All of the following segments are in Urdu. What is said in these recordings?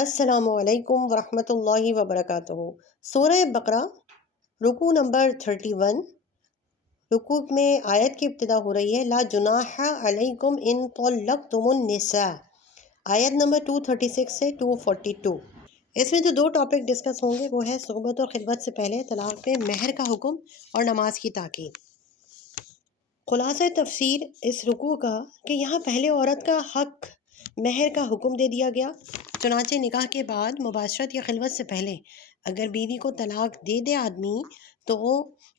السلام علیکم ورحمۃ اللہ وبرکاتہ۔ سورہ بقرہ رکوع نمبر 31۔ رکوع میں آیت کی ابتدا ہو رہی ہے لا جناح علیکم ان طلقتم النساء، آیت نمبر 236 سے 242۔ اس میں جو دو ٹاپک ڈسکس ہوں گے وہ ہے صحبت اور خلوت سے پہلے طلاق پہ مہر کا حکم اور نماز کی تاکید۔ خلاصہ تفسیر اس رکوع کا کہ یہاں پہلے عورت کا حق مہر کا حکم دے دیا گیا، چنانچہ نکاح کے بعد مباشرت یا خلوت سے پہلے اگر بیوی کو طلاق دے دے آدمی تو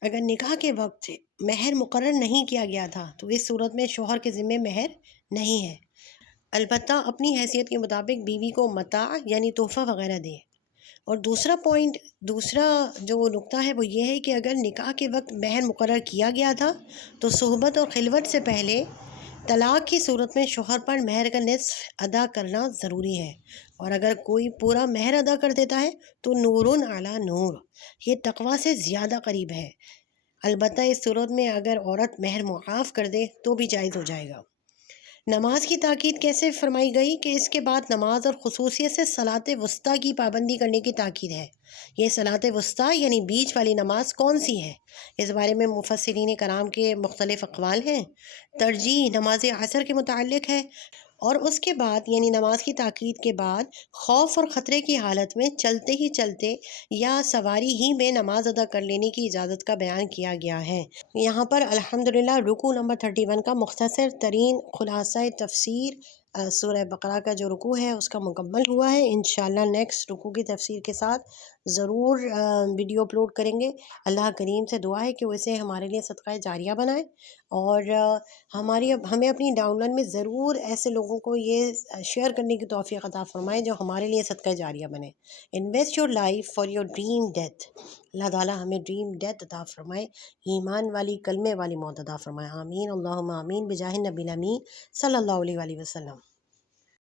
اگر نکاح کے وقت مہر مقرر نہیں کیا گیا تھا تو اس صورت میں شوہر کے ذمہ مہر نہیں ہے، البتہ اپنی حیثیت کے مطابق بیوی کو متاع یعنی تحفہ وغیرہ دے۔ اور دوسرا جو نقطہ ہے وہ یہ ہے کہ اگر نکاح کے وقت مہر مقرر کیا گیا تھا تو صحبت اور خلوت سے پہلے طلاق کی صورت میں شوہر پر مہر کا نصف ادا کرنا ضروری ہے، اور اگر کوئی پورا مہر ادا کر دیتا ہے تو نور علی نور، یہ تقویٰ سے زیادہ قریب ہے۔ البتہ اس صورت میں اگر عورت مہر معاف کر دے تو بھی جائز ہو جائے گا۔ نماز کی تاکید کیسے فرمائی گئی کہ اس کے بعد نماز اور خصوصیت سے صلاۃ وسطیٰ کی پابندی کرنے کی تاکید ہے۔ یہ صلاۃ وسطیٰ یعنی بیچ والی نماز کون سی ہے؟ اس بارے میں مفسرین کرام کے مختلف اقوال ہیں۔ ترجیح نماز عصر کے متعلق ہے، اور اس کے بعد یعنی نماز کی تاکید کے بعد خوف اور خطرے کی حالت میں چلتے یا سواری ہی میں نماز ادا کر لینے کی اجازت کا بیان کیا گیا ہے۔ یہاں پر الحمدللہ رکوع نمبر 31 کا مختصر ترین خلاصہ تفسیر سورہ بقرہ کا جو رکوع ہے اس کا مکمل ہوا ہے۔ انشاءاللہ نیکسٹ رکوع کی تفسیر کے ساتھ ضرور ویڈیو اپلوڈ کریں گے۔ اللہ کریم سے دعا ہے کہ وہ اسے ہمارے لیے صدقہ جاریہ بنائے، اور ہمیں اپنی ڈاؤن لائن میں ضرور ایسے لوگوں کو یہ شیئر کرنے کی توفیق عطا فرمائے جو ہمارے لیے صدقہ جاریہ بنے۔ Invest your life for your dream death, Allah تعالیٰ ہمیں ڈریم ڈیتھ عطا فرمائے، ایمان والی کلمے والی موت عطا فرمائے، آمین اللہم آمین بجاہ النبی الامین صلی اللہ علیہ وآلہ وسلم۔